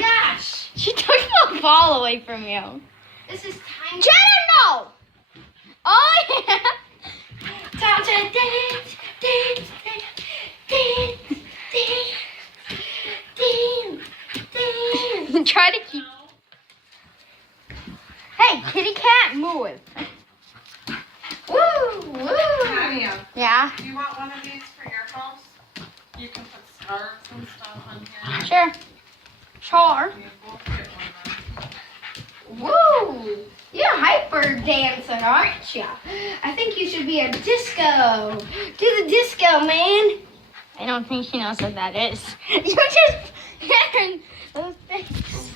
gosh. She took the ball away from you. This is time. Jenna, no! Oh, yeah. Time to dance, dance, dance, dance, dance, dance. Try to keep. Hey, kitty cat, move. Woo, woo. Nadia, Yeah, do you want one of these for earphones? You can put scarves and stuff on here. sure. Sure. You both get one. Woo! You're hyper dancing, aren't you? I think you should be a disco. Do the disco, man. I don't think she knows what that is. You just hearing those things.